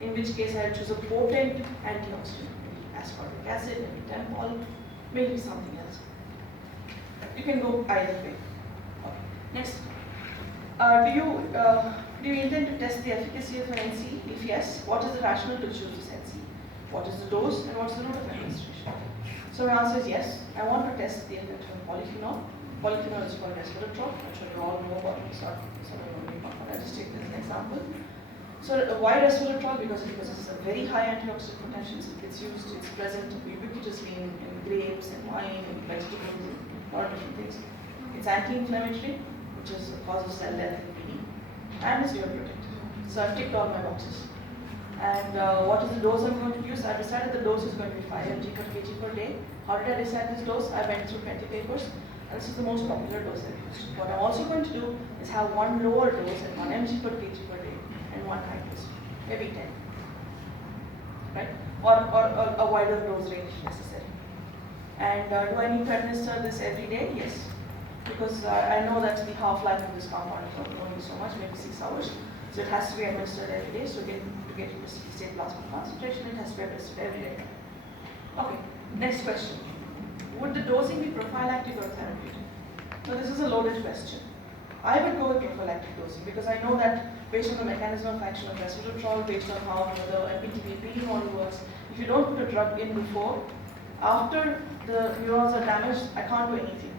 in which case I choose a potent antioxidant, maybe ascorbic acid, maybe Tempol, maybe something else. You can go either way. Okay. Next, do you intend to test the efficacy of an NC? If yes, what is the rationale to choose this NC? What is the dose and what is the route of administration? So my answer is yes. I want to test the effect of polyphenol. Polyphenol is called resveratrol. I'm sure you all know about it. I'll just take this as an example. So why resveratrol? Because it possesses a very high antioxidant potential. It's used, it's present ubiquitously in grapes and wine and vegetables and a lot of different things. It's anti-inflammatory, which is causes cell death in PD, and it's neuroprotective. So I've ticked all my boxes. And what is the dose I'm going to use? I've decided the dose is going to be 5 mg per kg per day. How did I decide this dose? I went through 20 papers, and this is the most popular dose I've used. What I'm also going to do is have one lower dose at 1 mg per kg per day and one high dose, maybe 10, right? Or a wider dose range if necessary. And do I need to administer this every day? Yes, because I know that the half-life of this compound is not only so much, maybe 6 hours. So it has to be administered every day. So to get to steady-state plasma concentration, it has to be administered every day. Okay, next question. Would the dosing be prophylactic or therapeutic? So this is a loaded question. I would go with prophylactic dosing because I know that based on the mechanism of action of resveratrol, based on how the Ptc Model works, if you don't put a drug in before, after the neurons are damaged, I can't do anything.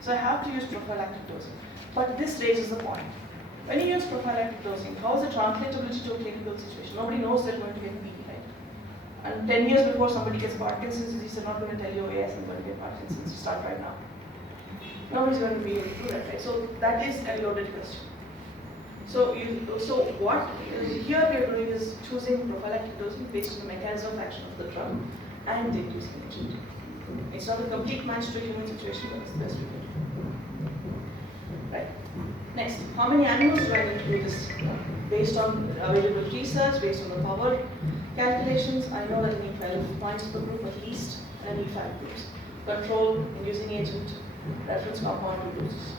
So I have to use prophylactic dosing. But this raises the point. When you use prophylactic dosing, how is the translatability to a clinical situation? Nobody knows they're going to get PD, right? And 10 years before somebody gets Parkinson's disease, they're not going to tell you, oh yes, I'm going to get Parkinson's, start right now. Nobody's going to be able to do that, right? So that is a loaded question. So what here we are doing is choosing prophylactic dosing based on the mechanism of action of the drug and the inducing agent. It's not a complete match to a human situation, but it's the best we can do. Right? Next, how many animals do I need to do this? Based on available research, based on the power calculations, I know that I need 12 points per group at least, and I need 5 groups. Control, inducing agent, reference compound, doses.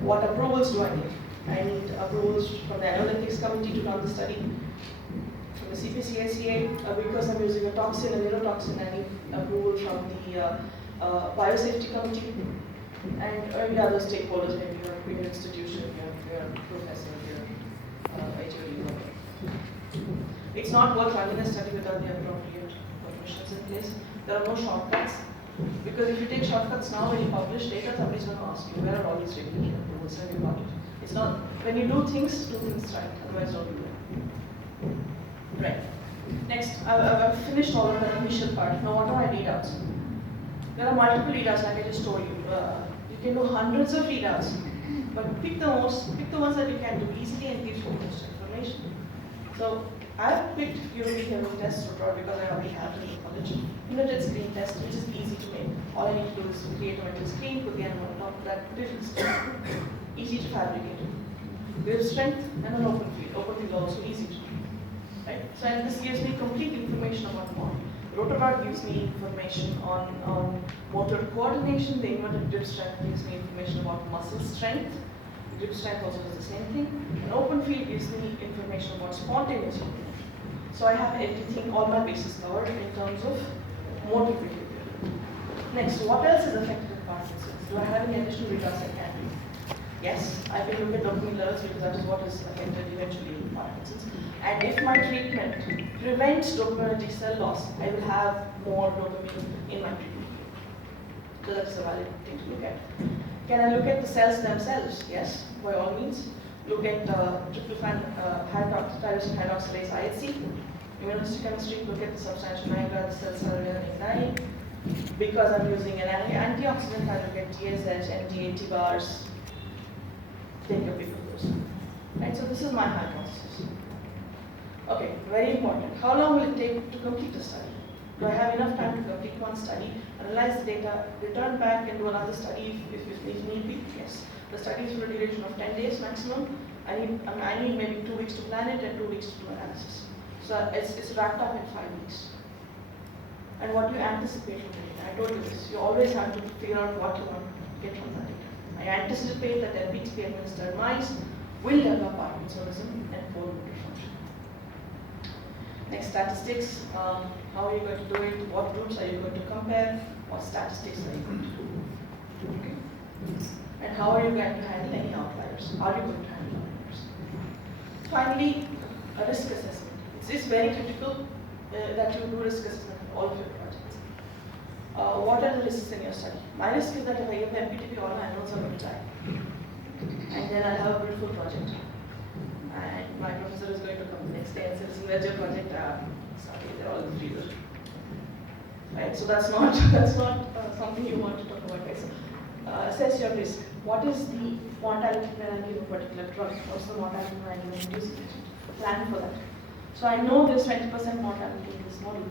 What approvals do I need? I need approvals from the Analytics Committee to run the study, from the CPCSCA, because I'm using a toxin, a neurotoxin, I need approval from the Biosafety Committee, and maybe other stakeholders, maybe your institution, your professor, your HOD. It's not worth running a study without the appropriate permissions in place. There are no shortcuts, because if you take shortcuts now, when you publish data, somebody's going to ask you, where are all these regulatory approvals? Have you got it? It's not, when you do things right, otherwise don't do it. Right. Next, I've finished all of the initial part. Now what are my readouts? There are multiple readouts, like I just told you. You can do hundreds of readouts, but pick the ones that you can do easily and give focused information. So I've picked UDEHP test because I already have it in college. Unit screen test, which is easy to make. All I need to do is create a mental screen, put the animal on top of that, different stuff. Easy to fabricate. Grip strength and an open field. Open field also easy to do. Right? So and this gives me complete information about the body. Rotavirus gives me information on motor coordination. The inverted grip strength gives me information about muscle strength. Grip strength also does the same thing. An open field gives me information about spontaneous movement. So I have everything, all my bases covered in terms of motor behavior. Next, what else is affected in Parkinson's? Do I have any additional readouts I can do? Yes, I can look at dopamine levels because that is what is affected eventually in Parkinson's. And if my treatment prevents dopaminergic cell loss, I will have more dopamine in my treatment. So that's a valid thing to look at. Can I look at the cells themselves? Yes, by all means. Look at tryptophan tyrosine hydroxylase IHC. Immunohistochemistry, look at the substantia nigra, the cells are igniting. Because I'm using an antioxidant, I look at TSH, MTA, T-bars. Take a pick of those. Right, so this is my hypothesis. Okay, very important. How long will it take to complete the study? Do I have enough time to complete one study, analyze the data, return back and do another study if need be? Yes. The study is for a duration of 10 days maximum. I need maybe 2 weeks to plan it and 2 weeks to do analysis. So it's wrapped up in 5 weeks. And what do you anticipate from the data? I told you this. You always have to figure out what you want to get from the data. I anticipate that LPTP administered mice will develop Parkinsonism and poor motor function. Next, statistics. How are you going to do it? What groups are you going to compare? What statistics are you going to do? Okay. And how are you going to handle any outliers? Are you going to handle outliers? Finally, a risk assessment. It's very critical that you do risk assessment in all of your projects. What are the risks in your study? My risk is that if I give the MPTP, all my animals are going to die. And then I'll have a beautiful project. And my professor is going to come the next day and say, listen, where's your project? Sorry, they're all freezer. Right, so that's not something you want to talk about, guys. Assess your risk. What is the mortality when I give a particular drug? What's the mortality when I give an inducing agent? Plan for that. So I know there's 20% mortality in this model.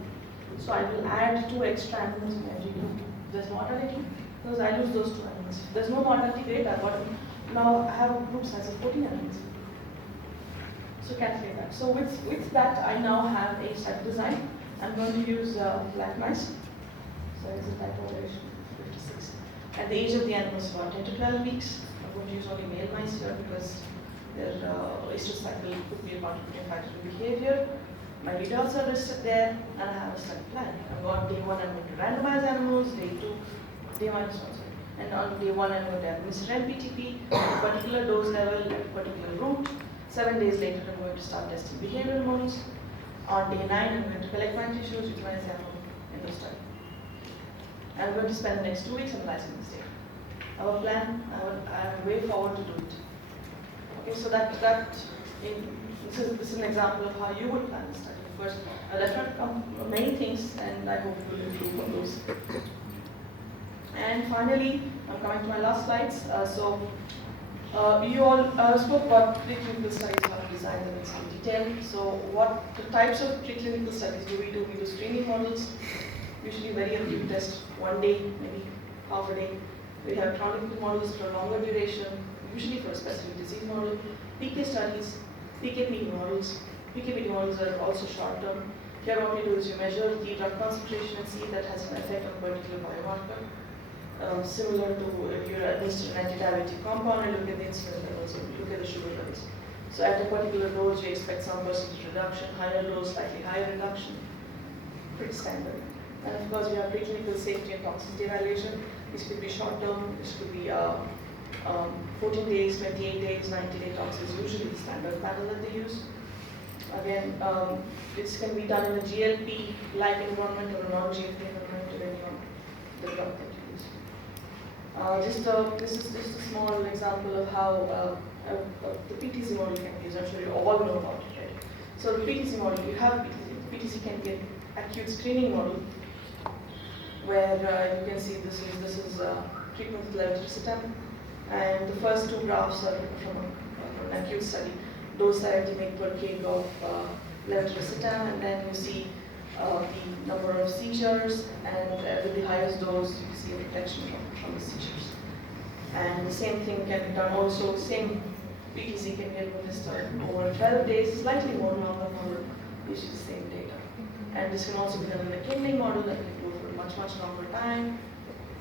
So I will add 2 extra animals in every group. If there's mortality, because I lose those 2 animals. If there's no mortality, great, I've got now I have a group size of 14 animals. So calculate that. So with that, I now have a study design. I'm going to use black mice. So it's a type of 56. And the age of the animals is about 10 to 12 weeks. I'm going to use only male mice here because their estrous cycle could be a contributing factor to behavior. My readouts are listed there, and I have a study plan. On day 1, I'm going to randomize animals. Day 2, day 1 is not sorry. And on day 1, I'm going to administer MPTP at a particular dose level, at a particular route. 7 days later, I'm going to start testing behavioral models. On day 9, I'm going to collect my tissues, which is my sample in the study. I'm going to spend the next 2 weeks analyzing this data. Our plan, I'm way forward to do it. Okay, so this is an example of how you would plan the study. Of course, I'll definitely come many things, and I hope you will improve on those. And finally, I'm coming to my last slides. You all spoke about preclinical studies, how to design them in some detail. So what the types of preclinical studies do? We do screening models, usually very acute test, 1 day, maybe half a day. We have chronic models for longer duration, usually for a specific disease model. PK studies, PK-PD models. PK-PD models are also short-term. Here what we do is you measure the drug concentration and see if that has an effect on a particular biomarker. Similar to if you're administering an anti-diabetic compound and look at the insulin levels, or look at the sugar levels. So at a particular dose, you expect some percentage reduction, higher dose, slightly higher reduction. Pretty standard. And of course, we have preclinical safety and toxicity evaluation. This could be short-term, this could be 14 days, 28 days, 90-day tox is usually the standard pattern that they use. Again, this can be done in a GLP-like environment or a non-GLP environment, depending on the drug that you use. This is just a small example of how the PTC model can be used. I'm sure you all know about it, right? So the PTC model, you have PTC. PTC can be an acute screening model, where you can see this is treatment with levetiracetam, and the first 2 graphs are from an acute study. Dose 70 mg per kg of levetiracetam, and then you see the number of seizures, and with the highest dose, you see a protection from the seizures. And the same thing can be done also, same PTC can be administered over 12 days, slightly more longer, usually the same data. And this can also be done in a kindling model that can go for much longer time.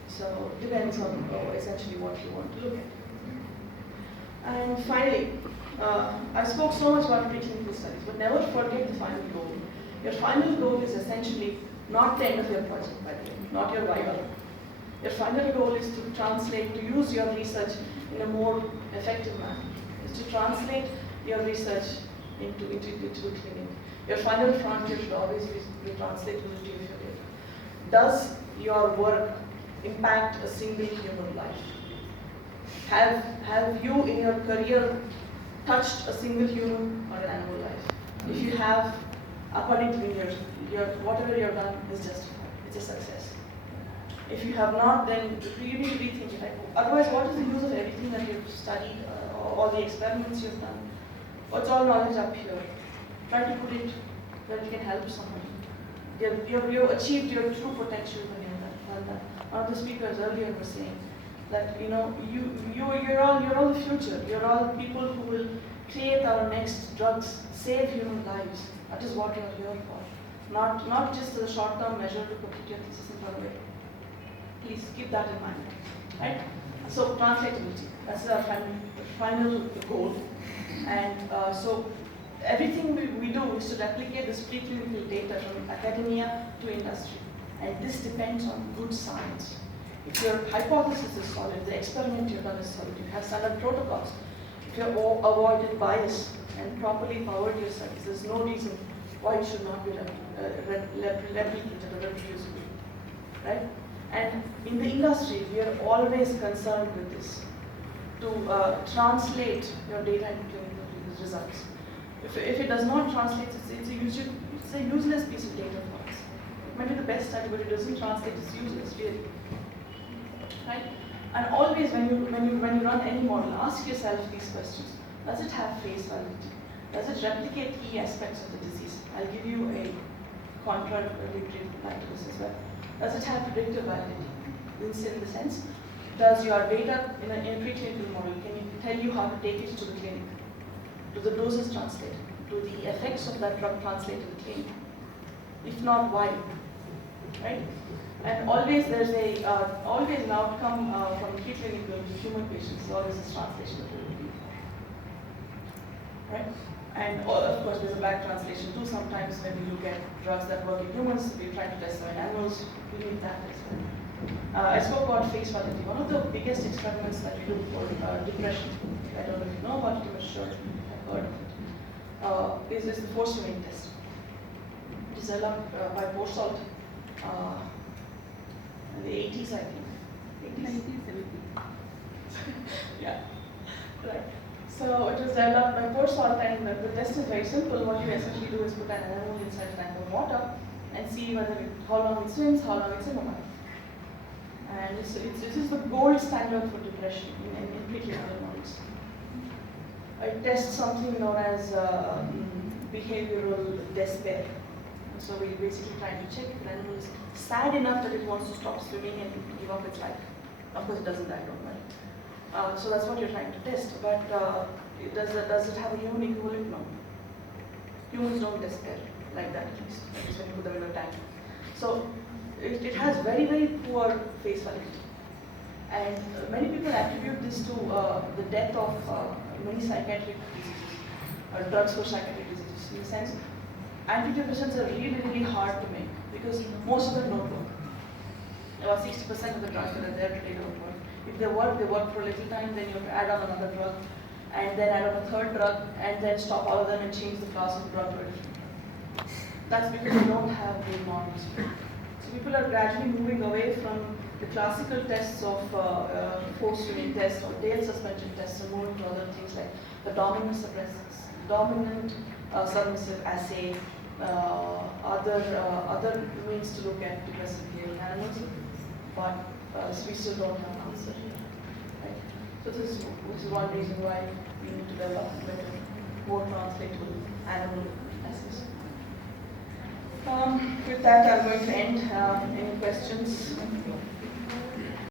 So it depends on essentially what you want to look at. And finally, I spoke so much about preclinical studies, but never forget the final goal. Your final goal is essentially not the end of your project, by the way, not your viva. Your final goal is to translate, to use your research in a more effective manner, is to translate your research into the clinic. Your final frontier should always be the translatability of your data. Does your work impact a single human life? Have you in your career touched a single human or an animal life? If you have, according to me, whatever you have done is justified. It's a success. If you have not, then you need to rethink it. Otherwise, what is the use of everything that you've studied, all the experiments you've done? What's all knowledge up here? Try to put it where you can help somebody. You've achieved your true potential when you've done that. One of the speakers earlier was saying that you're all the future. You're all people who will create our next drugs, save human lives. That is what you're here for. Not just as a short-term measure to complete your thesis and run away. Please keep that in mind, right? So translatability, that's our final goal. And so everything we do is to replicate this preclinical data from academia to industry. And this depends on good science. If your hypothesis is solid, the experiment you've done is solid, you have standard protocols, if you have avoided bias and properly powered your studies, there's no reason why it should not be replicated or reproducible, right? And in the industry, we are always concerned with this, to translate your data into clinical results. If it does not translate, it's a useless piece of data for us. It might be the best study, but it doesn't translate, it's useless, really. Right? And always when you run any model, ask yourself these questions. Does it have face validity? Does it replicate key aspects of the disease? I'll give you a contradictory reply to this as well. Does it have predictive validity? In the sense, does your data in a preclinical model, can it tell you how to take it to the clinic? Do the doses translate? Do the effects of that drug translate to the clinic? If not, why? Right? And always there's always an outcome from preclinical to human patients. Always this translation that we're looking for. Right? And of course, there's a back translation too. Sometimes when we look at drugs that work in humans, we're trying to test them in animals. We need that as well. I spoke about face validity. One of the biggest experiments that we do for depression, I don't know if you know about it, but sure, I've heard of it, is the force swimming test. It is developed by Borsalt in the 80s, I think. 80s? 70s. Yeah, right. So it was developed by Borsalt, and the test is very simple. What you essentially do is put an animal inside a tank of water and see how long it swims, how long it's immobile. And this is the gold standard for depression in preclinical models. It tests something known as behavioral despair. And so we're basically trying to check if an animal is sad enough that it wants to stop swimming and give up its life. Of course, it doesn't die, don't worry. So that's what you're trying to test. But does it have a human equivalent? No. Humans don't despair like that, at least. That is when you put them in a tank. So it has very, very poor face validity. And many people attribute this to the death of many psychiatric diseases, or drugs for psychiatric diseases. In the sense, antidepressants are really, really hard to make because most of them don't work. About 60% of the drugs that are there today don't work. If they work for a little time, then you have to add on another drug, and then add on a third drug, and then stop all of them and change the class of the drug to a different drug. That's because they don't have good models. So people are gradually moving away from the classical tests of force swimming tests or tail suspension tests and moving to other things like the dominant submissive assay, other means to look at depressive behavior in animals, but we still don't have an answer here. Right? So this is one reason why we need to develop better, more translatable animal assays. With that, I'm going to end. Any questions?